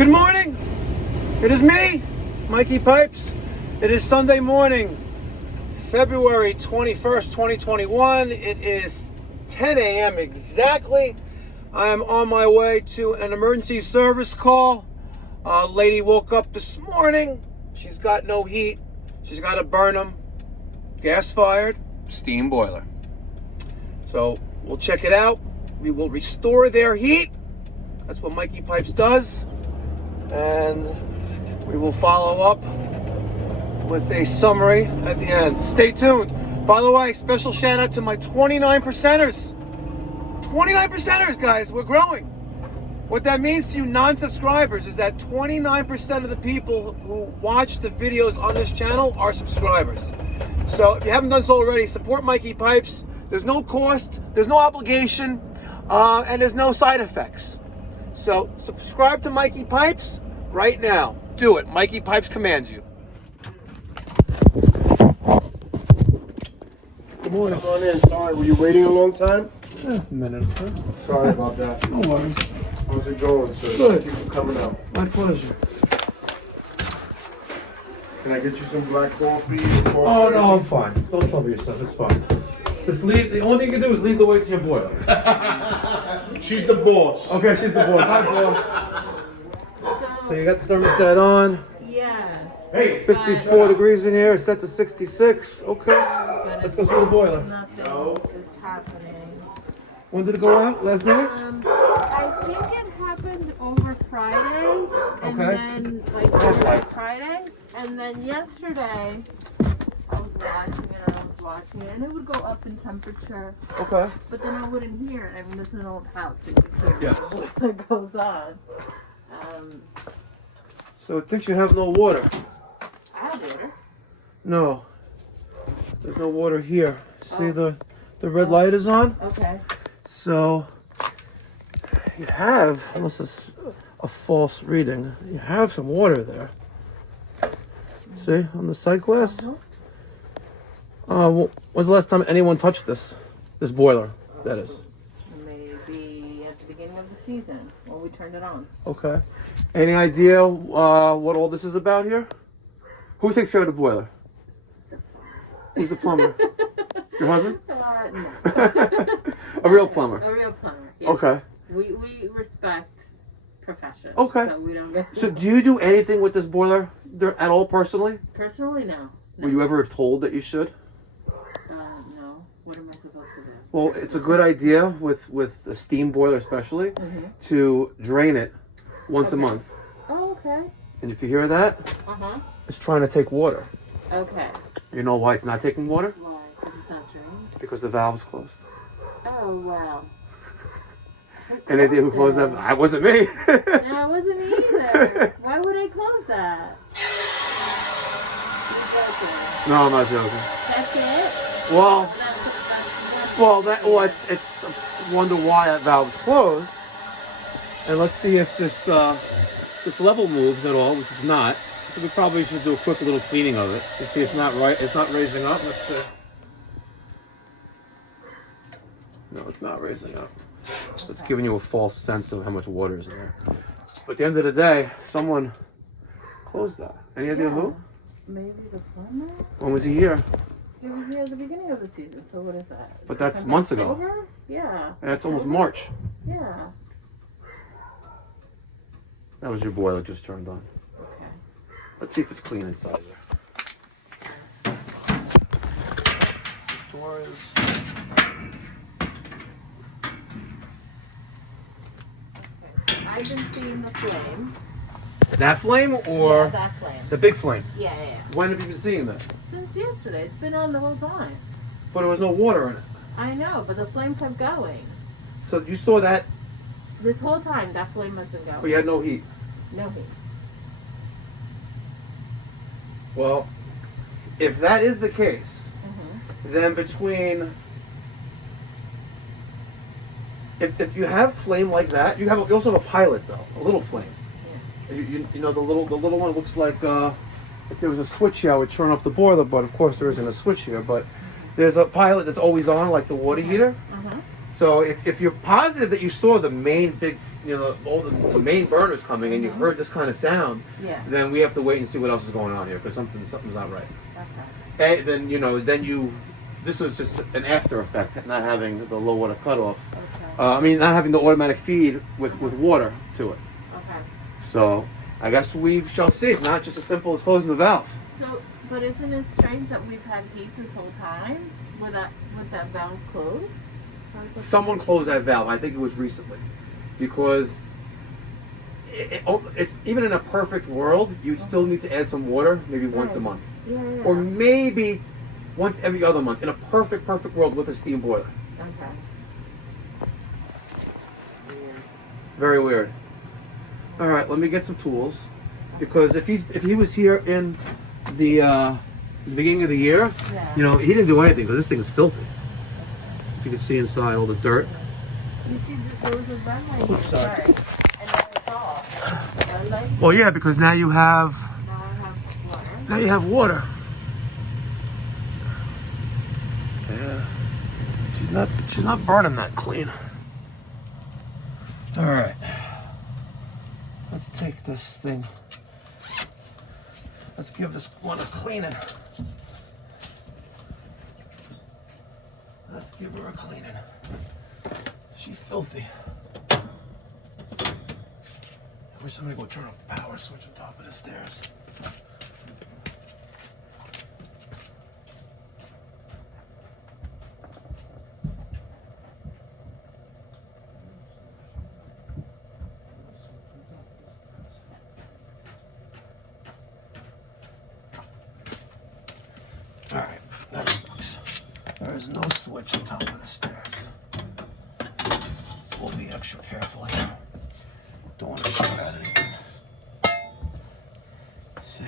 Good morning. It is me, Mikey Pipes. It is Sunday morning, February 21st, 2021. It is 10 a.m. exactly. I am on my way to an emergency service call. A lady woke up this morning. She's got no heat. She's got a Burnham gas-fired steam boiler. So we'll check it out. We will restore their heat. That's what Mikey Pipes does. And we will follow up with a summary at the end. Stay tuned. By the way, special shout out to my 29 percenters. 29 percenters, guys. We're growing. What that means to you non-subscribers is that 29% of the people who watch the videos on this channel are subscribers. So if you haven't done so already, support Mikey Pipes. There's no cost, there's no obligation, and there's no side effects. So subscribe to Mikey Pipes right now. Do it. Mikey Pipes commands you. Good morning. Come on in. Sorry, were you waiting a long time? A minute. Sorry about that. No worries. How's it going, sir? Good. Thank you for coming out. My pleasure. Can I get you some black coffee? Oh, no, I'm fine. Don't trouble yourself. It's fine. Just leave. The only thing you can do is lead the way to your boiler. She's the boss. Okay, she's the boss. Hi, boss. So you got the thermostat on. Yes. Hey, 54 degrees in here. It's set to 66. Okay. Let's go see the boiler. Nothing is happening. When did it go out? Last night? I think it happened over Friday, and Okay. then over Friday, and then yesterday I was watching it, and it would go up in temperature, Okay. but then I wouldn't hear it. I mean, this is an old house, so you can hear Yes. what goes on. So it thinks you have no water. I have water. No. There's no water here. See the red light is on? Okay. So you have, unless it's a false reading, you have some water there. See, on the sight glass? When's the last time anyone touched this boiler, that is? Maybe at the beginning of the season when we turned it on. Okay. Any idea what all this is about here? Who takes care of the boiler? Who's the plumber? Your husband? No. A real plumber. A real plumber. Yeah. Okay. We respect profession. Okay. So we don't get. So do you do anything with this boiler at all personally? Personally, no. Were you ever told that you should? No. What am I supposed to do? Well, it's a good idea with a steam boiler especially to drain it once a month. Oh, okay. And if you hear that, it's trying to take water. Okay. You know why it's not taking water? Why? Because it's not drained? Because the valve's closed. Oh, wow. Any idea who closed that? It wasn't me. No, it wasn't me either. Why would I close that? You're joking. No, I'm not joking. That's it? It's I wonder why that valve's closed. And let's see if this level moves at all, which is not. So we probably should do a quick little cleaning of it. You see, it's not right. It's not raising up. Let's see. No, it's not raising up. So it's giving you a false sense of how much water is in there. But at the end of the day, someone closed that. Any idea who? Maybe the plumber? When was he here? He was here at the beginning of the season, so what is that? But that's months ago. October? Yeah. That's almost March. Yeah. That was your boiler just turned on. Okay. Let's see if it's clean inside there. Doors. I've been seeing the flame. That flame or Yeah, that flame. the big flame? Yeah. When have you been seeing that? Since yesterday. It's been on the whole time. But there was no water in it. I know, but the flame kept going. So you saw that, This whole time, that flame has been but going. you had no heat. No heat. Well, if that is the case, then between... If you have flame like that, you also have a pilot though, a little flame. Yeah. You know the little one looks like if there was a switch here, I would turn off the boiler, but of course there isn't a switch here. But there's a pilot that's always on, like the water heater. So if you're positive that you saw the main big, all the main burners coming and you heard this kind of sound, then we have to wait and see what else is going on here because something's not right. Okay. And then this was just an after effect, not having the low water cutoff. Okay. Not having the automatic feed with water to it. Okay. So I guess we shall see. It's not just as simple as closing the valve. So, but isn't it strange that we've had heat this whole time with that valve closed? Someone closed that valve. I think it was recently, because it's even in a perfect world, you'd still need to add some water, maybe once a month, or maybe once every other month. In a perfect world with a steam boiler. Okay. Very weird. All right, let me get some tools, because if he was here in the beginning of the year, he didn't do anything because this thing is filthy. You can see inside all the dirt. You see, there was a runway here, sorry. And now it's off. Well, yeah, because now you have Now I have water. water. Yeah, she's not burning that clean. All right, let's take this thing. Let's give this one a cleaning. Let's give her a cleaning. She's filthy. I wish somebody would turn off the power switch on top of the stairs. All right, that sucks. There is no switch on top of the stairs. So we'll be extra careful here. Don't want to shut out anything. See,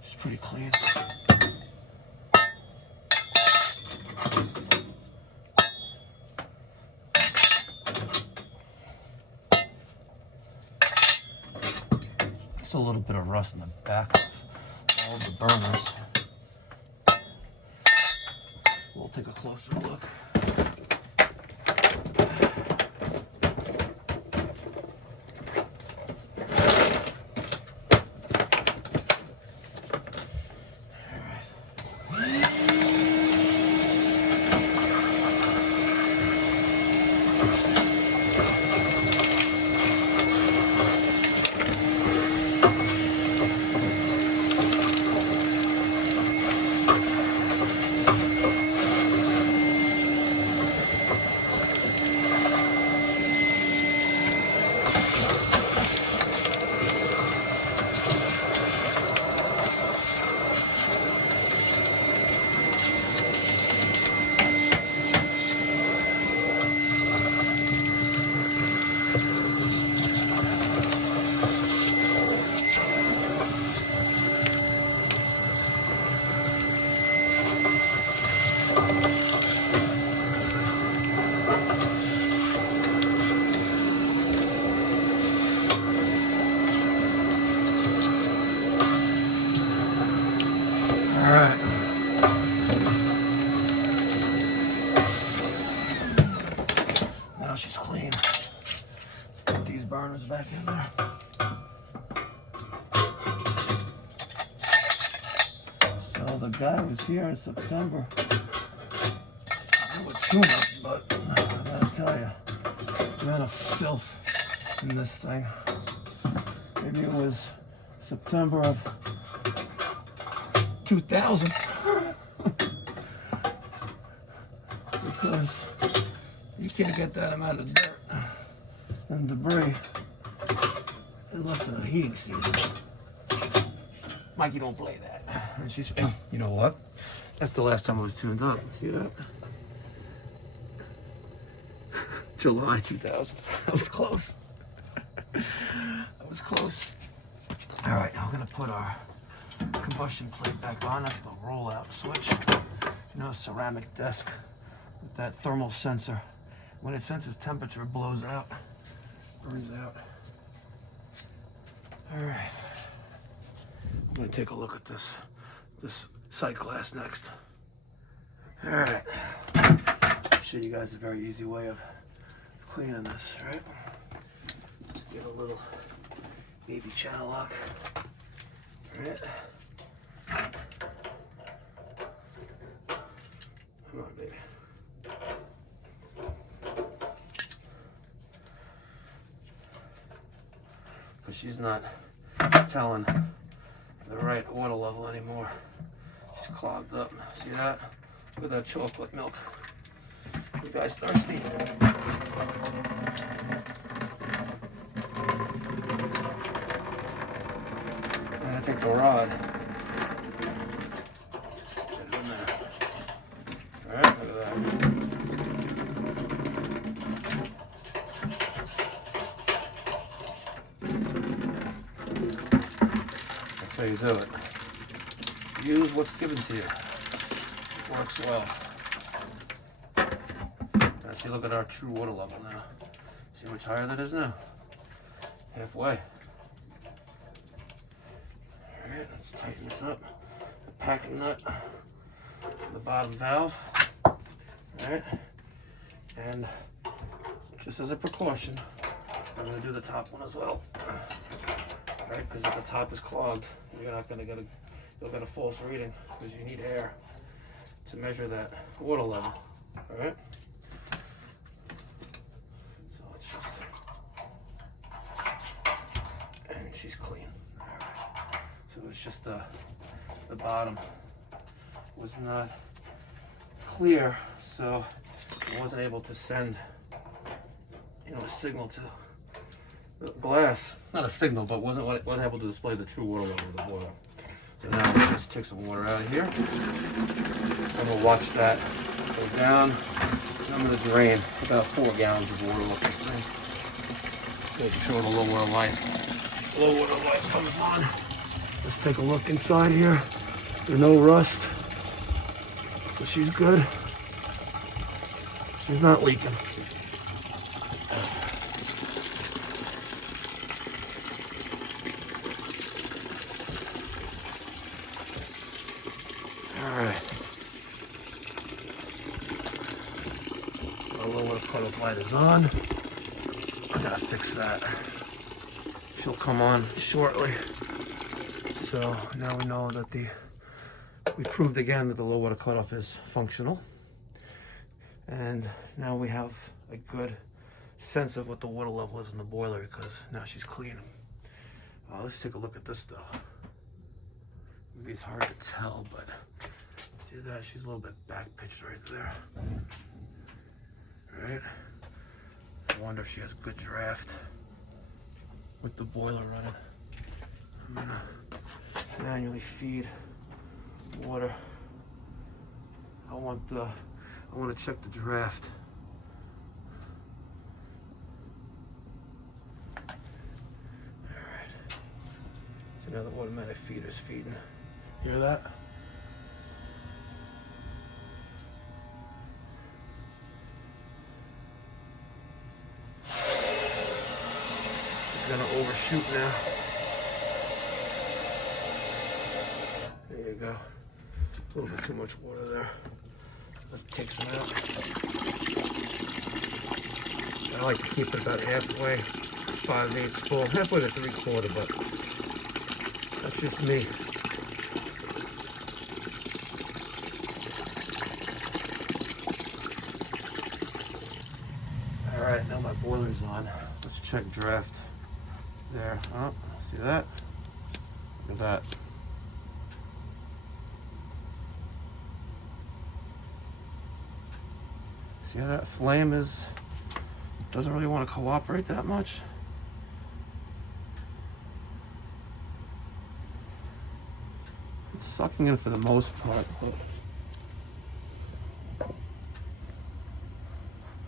it's pretty clean. There's a little bit of rust in the back of all the burners. We'll take a closer look. She's clean. Put these burners back in there. So the guy was here in September. I would tune up, but I gotta tell you, the amount of filth in this thing. Maybe it was September of 2000. Because you can't get that amount of dirt and debris in less than a heating season. Mikey, don't play that. And she's, you know what? That's the last time I was tuned up. See that? July 2000. I was close. I was close. All right, now we're gonna put our combustion plate back on. That's the roll-out switch. Ceramic desk with that thermal sensor. When it senses temperature, it blows out, burns out. All right, I'm gonna take a look at this sight glass next. All right, show you guys a very easy way of cleaning this, right? Just get a little baby channel lock, right? Come on, baby. Because she's not telling the right water level anymore. She's clogged up. See that? Look at that chocolate milk. You guys thirsty? And I think the rod. Get it in there. Alright, look at that. That's how you do it. Use what's given to you. It works well. Now see, look at our true water level now. See how much higher that is now? Halfway. Alright, let's tighten this up. The packing nut, the bottom valve. Alright, and just as a precaution, I'm going to do the top one as well. Alright, because if the top is clogged, you're not going to you'll get a false reading because you need air to measure that water level. Alright? So it's just, and she's clean. Alright. So it's just the bottom was not clear, so I wasn't able to send, a signal to the glass. Not a signal, but wasn't able to display the true water level of the boiler. So now let's just take some water out of here. And we'll watch that go down. So I'm going to drain about 4 gallons of water off this thing. Making sure the low water light comes on. Let's take a look inside here. There's no rust. So she's good. She's not leaking. Alright. Our low water cutoff light is on. I gotta fix that. She'll come on shortly. So now we know that we proved again that the low water cutoff is functional. And now we have a good sense of what the water level is in the boiler because now she's clean. Let's take a look at this though. Maybe it's hard to tell, but see that? She's a little bit back pitched right there. Alright. I wonder if she has good draft with the boiler running. I'm gonna manually feed water. I want to check the draft. Alright. So now the automatic feeder's feeding. Hear that? She's gonna overshoot now. There you go. A little bit too much water there. Let's take some out. I like to keep it about halfway, 5/8 full, halfway to 3/4, but that's just me. All right, now my boiler's on. Let's check draft there. Oh, see that? Look at that. See how that flame doesn't really want to cooperate that much? It's sucking in for the most part, but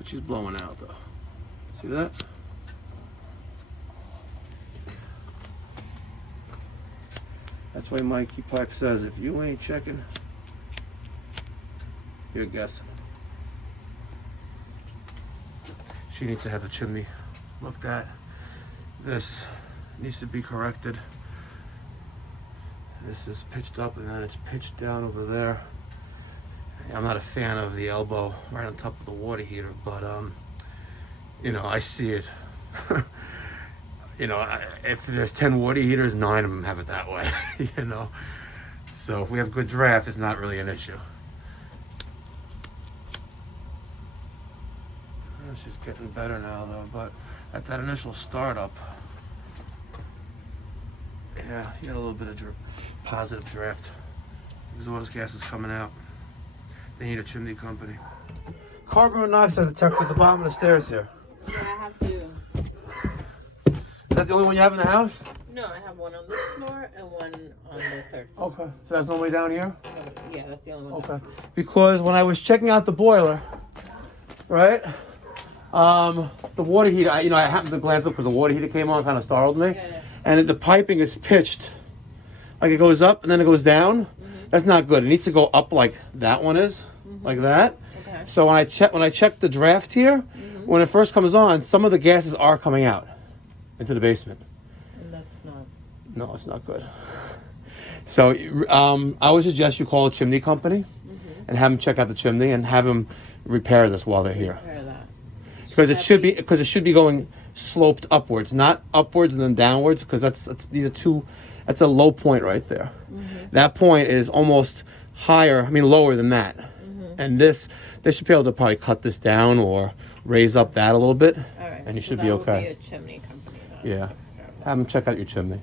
she's blowing out though. See that? That's why Mikey Pipe says, if you ain't checking, you're guessing. She needs to have the chimney looked at. This needs to be corrected. This is pitched up and then it's pitched down over there. I'm not a fan of the elbow right on top of the water heater, but you know, I see it. You know, if there's 10 water heaters, 9 of them have it that way. You know, so if we have good draft, it's not really an issue. It's just getting better now, though. But at that initial startup, yeah, you got a little bit of positive draft. Exhaust gas is coming out. They need a chimney company. Carbon monoxide detector at the bottom of the stairs here. Yeah, I have two. Is that the only one you have in the house? No, I have one on this floor and one on the third floor. Okay, so that's normally down here? Yeah, that's the only one. Okay. Because when I was checking out the boiler, right? The water heater, I happened to glance up because the water heater came on, kind of startled me. Yeah. And the piping is pitched. Like it goes up and then it goes down. That's not good. It needs to go up like that one is, like that. Okay. So when I check the draft here, when it first comes on, some of the gases are coming out into the basement. And that's not. No, it's not good. So I would suggest you call a chimney company and have them check out the chimney and have them repair this while they're here. Repair that. Because it should be going sloped upwards, not upwards and then downwards. Because that's a low point right there. That point is almost lower than that. And they should be able to probably cut this down or raise up that a little bit. All right. And you so should that be would okay. Be a chimney company. Yeah. Have them check out your chimney.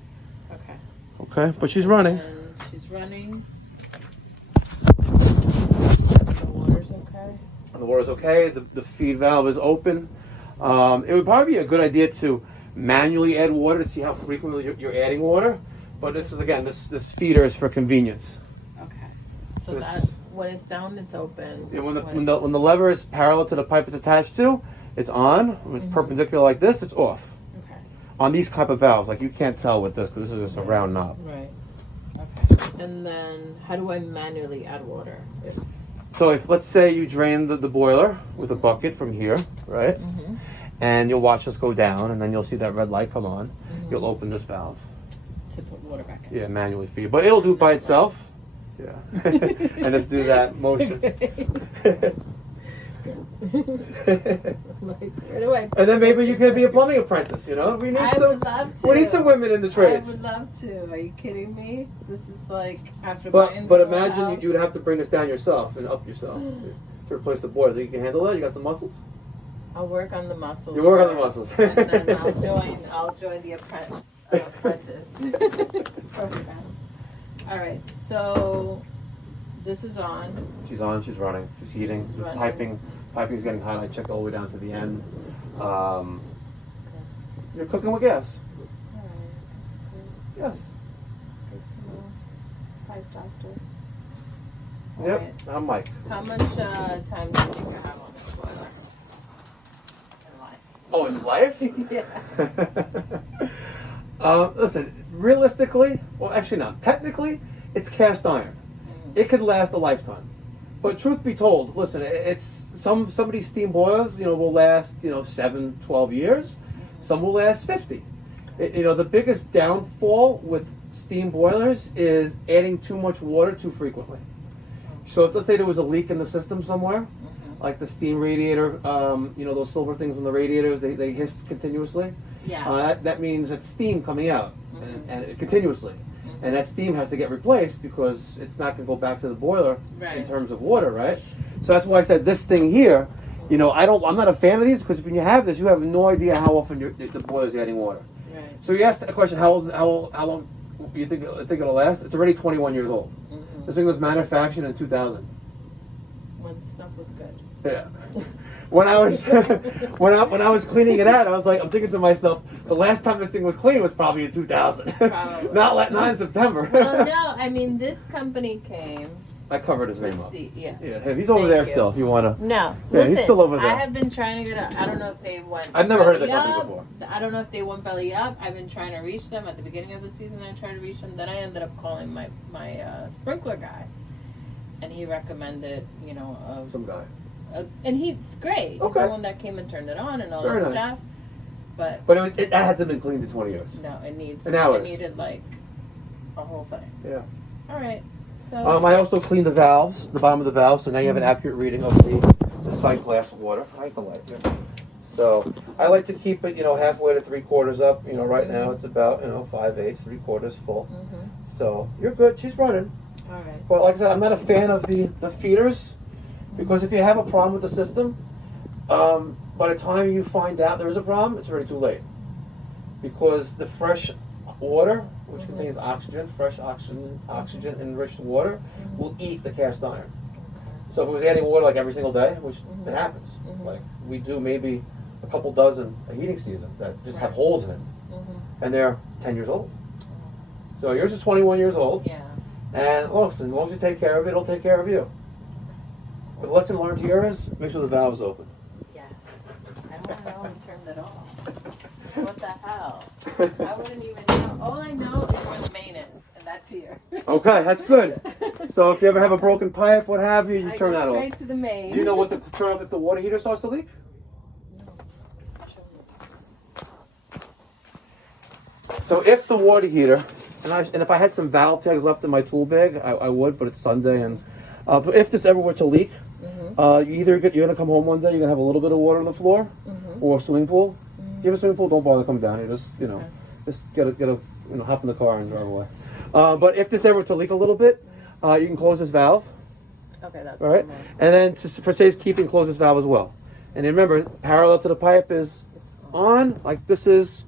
Okay. Okay, but she's running. And she's running. The water's okay. The water's okay. The feed valve is open. It would probably be a good idea to manually add water to see how frequently you're adding water. But this is, again, this feeder is for convenience. Okay. So It's- that when it's down, it's open. Yeah, when the lever is parallel to the pipe it's attached to, it's on. When it's perpendicular like this, it's off. Okay. On these type of valves, like you can't tell with this because this is just a round knob. Right. Okay. And then how do I manually add water? So if, let's say you drain the boiler with a bucket from here, right? And you'll watch this go down and then you'll see that red light come on. You'll open this valve. To put water back in. Yeah, manually feed. But it'll do it by itself. Yeah. And let's do that motion. Like, where do I? And then maybe you could be a plumbing apprentice, you know? We need I would love to. We need some women in the I trades. would love to. Are you kidding me? This is like after But buying the whole imagine house. you would have to bring this down yourself and up yourself to replace the boiler. You can handle that? You got some muscles? I'll work on the muscles. You work on the first, muscles. and then I'll join the apprentice. All right. So this is on. She's on, she's running, she's heating, She's the running. piping's getting hot. I check all the way down to the end. You're cooking with gas. All right. Yes. Good to know. Pipe doctor. All Yep. right. I'm Mike. How much time do you think I have on this boiler? Oh, in life? Yeah. Listen, realistically, well, actually not. Technically, it's cast iron. It could last a lifetime. But truth be told, listen, it's some of these steam boilers, will last, 7, 12 years. Some will last 50. The biggest downfall with steam boilers is adding too much water too frequently. So if, let's say there was a leak in the system somewhere, like the steam radiator, those silver things on the radiators, they hiss continuously. Yeah. That means it's steam coming out and continuously. And that steam has to get replaced because it's not going to go back to the boiler in terms of water, right? So that's why I said this thing here, I'm not a fan of these because when you have this, you have no idea how often the boiler's adding water. Right. So you asked a question, how long you think it'll last? It's already 21 years old. This thing was manufactured in 2000. When stuff was good. Yeah. When I was when I was cleaning it out, I was like, I'm thinking to myself, the last time this thing was clean was probably in 2000. Probably. not in September. Well, no, I mean this company came. I covered his name up. Yeah. Yeah, he's over there still. If you want to. No. Yeah, Listen, he's still over there. I have been trying to get. I don't know if they went. I've never heard of the belly company up. before. I don't know if they went belly up. I've been trying to reach them at the beginning of the season. I tried to reach them. Then I ended up calling my sprinkler guy, and he recommended Some guy. and he's great. He's Okay. the one that came and turned it on and all Very that nice. stuff. But It hasn't been cleaned in 20 years. no, it needs. And now It it is. needed like a whole thing. Yeah. All right. So I also cleaned the valves, the bottom of the valves, so now you have an accurate reading of the sight glass water. I like the light here. So I like to keep it, halfway to 3/4 up. Right now it's about, 5/8, 3/4 full. So you're good. She's running. all right. But like I said, I'm not a fan of the feeders because if you have a problem with the system, by the time you find out there's a problem, it's already too late. Because the fresh water, which contains oxygen, fresh oxygen enriched water, will eat the cast iron. So if it was adding water like every single day, which it happens, like we do maybe a couple dozen a heating season that just have holes in it, and they're 10 years old. So yours is 21 years old, Yeah. and as long as you take care of it, it'll take care of you. But the lesson learned here is make sure the valve is open. Yes. I don't know and turned it off. What the hell? I wouldn't even know. All I know is where the main is, and that's here. Okay, that's good. So if you ever have a broken pipe, what have you, you turn that I go off. straight to the main. Do you know what to turn off if the water heater starts to leak? So if the water heater, and if I had some valve tags left in my tool bag, I would, but it's Sunday, and but if this ever were to leak, you're gonna come home one day, you're gonna have a little bit of water on the floor, or a swimming pool. If you have a swimming pool, don't bother coming down here. Just get a hop in the car and drive away. But if this ever were to leak a little bit, you can close this valve. Okay, that's All right, and then for safekeeping, close this valve as well. And then remember, parallel to the pipe is on. Like this is.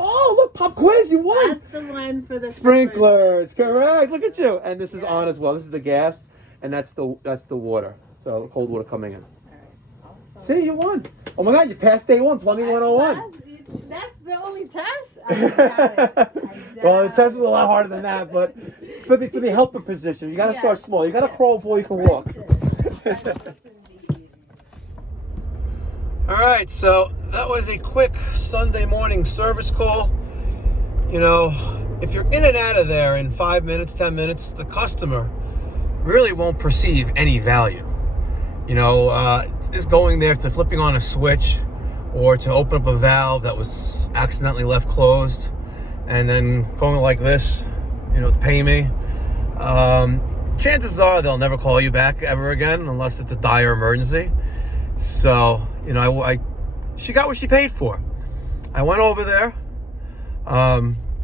Oh, look, pop quiz! You won. That's the one for the Sprinklers, correct. Look at you. And this is on as well. This is the gas, and that's the water. So the cold water coming in. All right. Awesome. See, you won. Oh my God, you passed day one, plumbing 101. That's the only test? I doubt it. Well, the test is a lot harder than that, but for the helper position, you got to start small. You got to crawl before you can walk. All right, so that was a quick Sunday morning service call. If you're in and out of there in 5 minutes, 10 minutes, the customer really won't perceive any value. Just going there to flipping on a switch or to open up a valve that was accidentally left closed and then going like this, to pay me. Chances are they'll never call you back ever again unless it's a dire emergency. So, she got what she paid for. I went over there,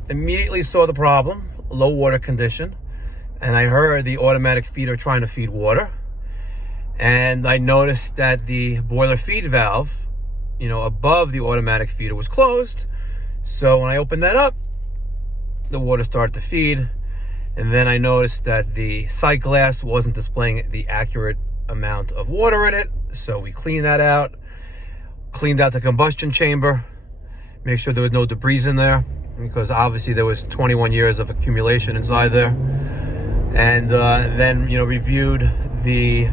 immediately saw the problem, low water condition, and I heard the automatic feeder trying to feed water. And I noticed that the boiler feed valve, above the automatic feeder was closed. So when I opened that up, the water started to feed. And then I noticed that the sight glass wasn't displaying the accurate amount of water in it. So we cleaned that out, cleaned out the combustion chamber, make sure there was no debris in there, because obviously there was 21 years of accumulation inside there. And then, reviewed the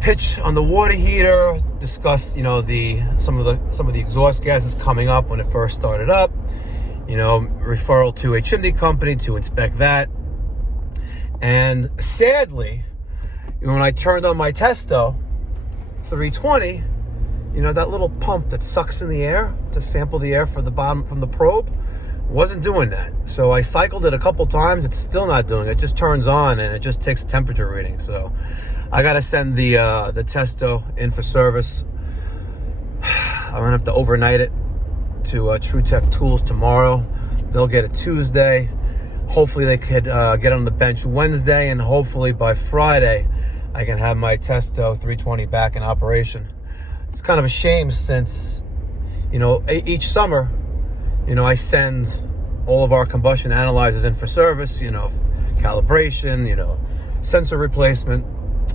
pitch on the water heater, discussed, some of the exhaust gases coming up when it first started up, referral to a chimney company to inspect that. And sadly, when I turned on my Testo 320, that little pump that sucks in the air to sample the air from the probe wasn't doing that. So I cycled it a couple times. It's still not doing it. It just turns on and it just takes temperature reading. So I got to send the Testo in for service. I'm going to have to overnight it to True Tech Tools tomorrow. They'll get it Tuesday. Hopefully they could get on the bench Wednesday, and hopefully by Friday I can have my Testo 320 back in operation. It's kind of a shame since, each summer, I send all of our combustion analyzers in for service, calibration, sensor replacement.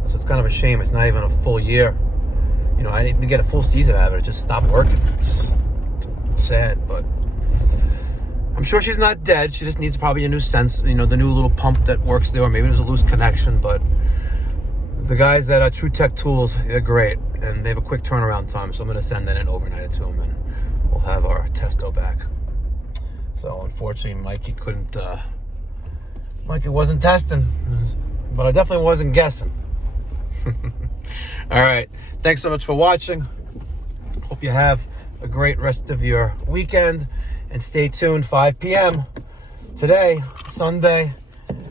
So it's kind of a shame it's not even a full year. I didn't get a full season out of it. It just stopped working. It's sad, but I'm sure she's not dead. She just needs probably a new sense, the new little pump that works there, or maybe there's a loose connection. But the guys at True Tech Tools, they're great, and they have a quick turnaround time. So I'm going to send that in overnight it to them, and we'll have our Testo back. So unfortunately, Mikey wasn't testing, but I definitely wasn't guessing. All right. Thanks so much for watching. Hope you have a great rest of your weekend, and stay tuned. 5 p.m. today, Sunday,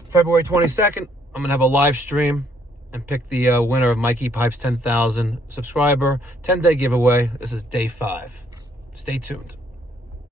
February 22nd, I'm going to have a live stream and pick the winner of Mikey Pipes 10,000 subscriber 10-day giveaway. This is day 5. Stay tuned.